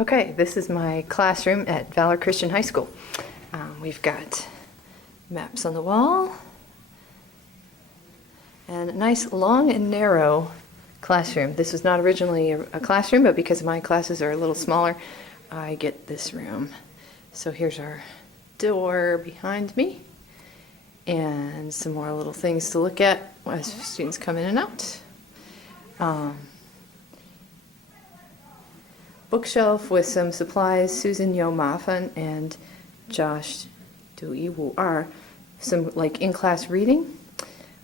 Okay, this is my classroom at Valor Christian High School. We've got maps on the wall and a nice long and narrow classroom. This was not originally a classroom, but because my classes are a little smaller, I get this room. So here's our door behind me and some more little things to look at as students come in and out. Bookshelf with some supplies. Susan Yo Mafan and Josh Dui Wu are some like in-class reading.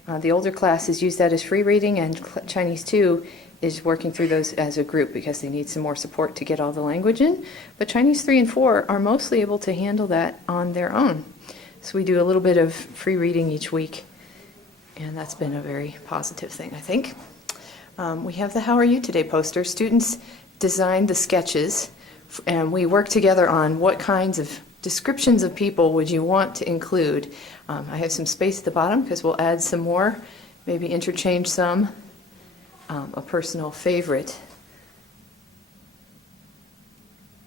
The older classes use that as free reading, and Chinese 2 is working through those as a group because they need some more support to get all the language in. But Chinese 3 and 4 are mostly able to handle that on their own. So we do a little bit of free reading each week, and that's been a very positive thing, I think. We have the How Are You Today poster. Students designed the sketches, and we work together on what kinds of descriptions of people would you want to include. I have some space at the bottom because we'll add some more, maybe interchange some. A personal favorite.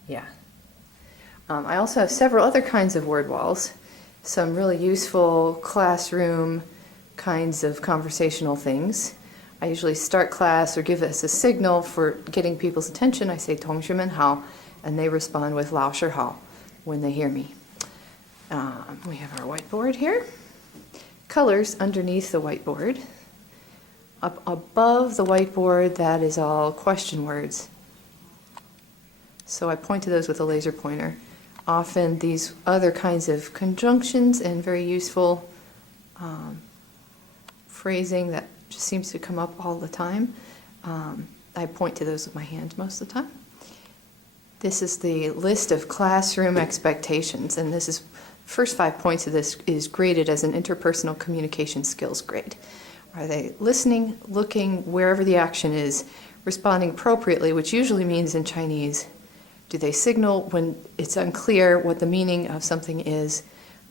Yeah. I also have several other kinds of word walls, some really useful classroom kinds of conversational things. I usually start class or give us a signal for getting people's attention. I say 同学们好, and they respond with 老师好 when they hear me. We have our whiteboard here. Colors underneath the whiteboard. Up above the whiteboard, that is all question words. So I point to those with a laser pointer. Often these other kinds of conjunctions and very useful phrasing that just seems to come up all the time. I point to those with my hand most of the time. This is the list of classroom expectations, and this is first 5 points of this is graded as an interpersonal communication skills grade. Are they listening, looking, wherever the action is, responding appropriately, which usually means in Chinese? Do they signal when it's unclear what the meaning of something is?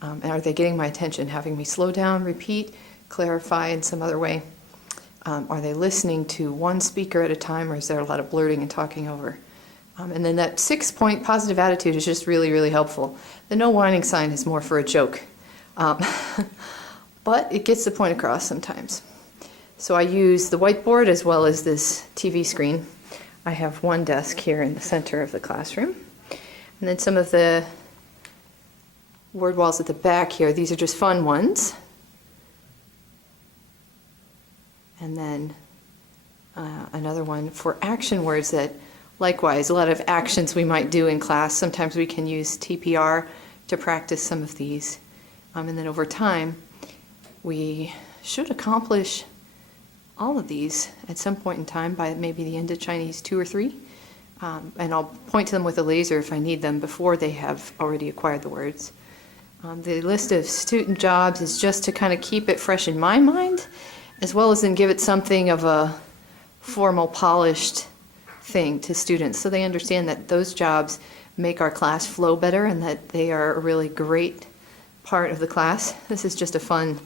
And are they getting my attention, having me slow down, repeat, clarify in some other way? Are they listening to one speaker at a time, or is there a lot of blurting and talking over? And then that 6-point positive attitude is just really, really helpful. The no whining sign is more for a joke. But it gets the point across sometimes. So I use the whiteboard as well as this TV screen. I have one desk here in the center of the classroom. And then some of the word walls at the back here, these are just fun ones. And then another one for action words that, likewise, a lot of actions we might do in class. Sometimes we can use TPR to practice some of these. And then over time, we should accomplish all of these at some point in time by maybe the end of Chinese 2 or 3. And I'll point to them with a laser if I need them before they have already acquired the words. The list of student jobs is just to kind of keep it fresh in my mind, as well as then give it something of a formal, polished thing to students so they understand that those jobs make our class flow better and that they are a really great part of the class. This is just a fun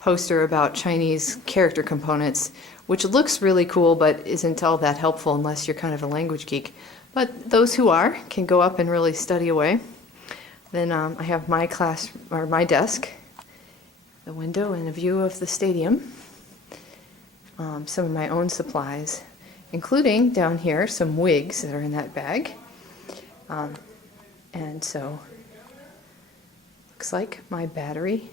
poster about Chinese character components, which looks really cool but isn't all that helpful unless you're kind of a language geek. But those who are can go up and really study away. Then I have my class, or my desk, the window and a view of the stadium. Some of my own supplies, including down here some wigs that are in that bag. And so looks like my battery